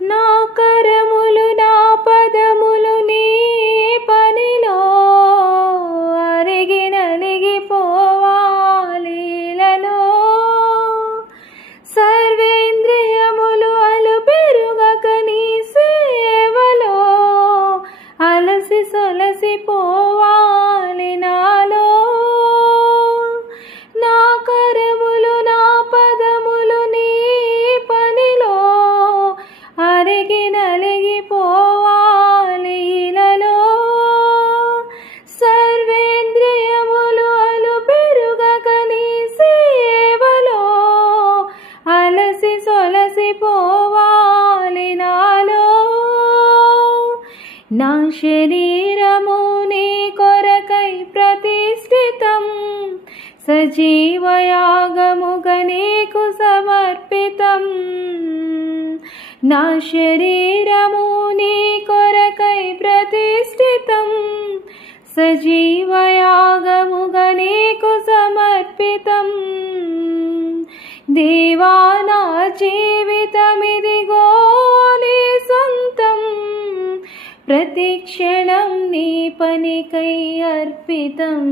నా కరములు నా పదములు నీ పనిలో అరిగి నలిగిపోవాలిలలో సర్వేంద్రియములు అలుపెరుగక నీ సేవలో అలసి సొలసిపోవాలి నాలో నా కరములు నా పదములు నీ పనిలో అరిగి నలిగిపోవాలిలలో సర్వేంద్రియములు అలుపెరుగక నీ సేవలో అలసి సొలసిపోవాలి నాలో నా శరీరము నీ కొరకై ప్రతిష్ఠితం సజీవయాగముగా నీకు సమర్పితం నా శరీరము నీ కొరకై ప్రతిష్ఠితం సజీవయాగముగా నీకు సమర్పితం దేవా నా జీవితమిదిగో నీ సొంతం ప్రతి క్షణం నీ పనికై అర్పితం।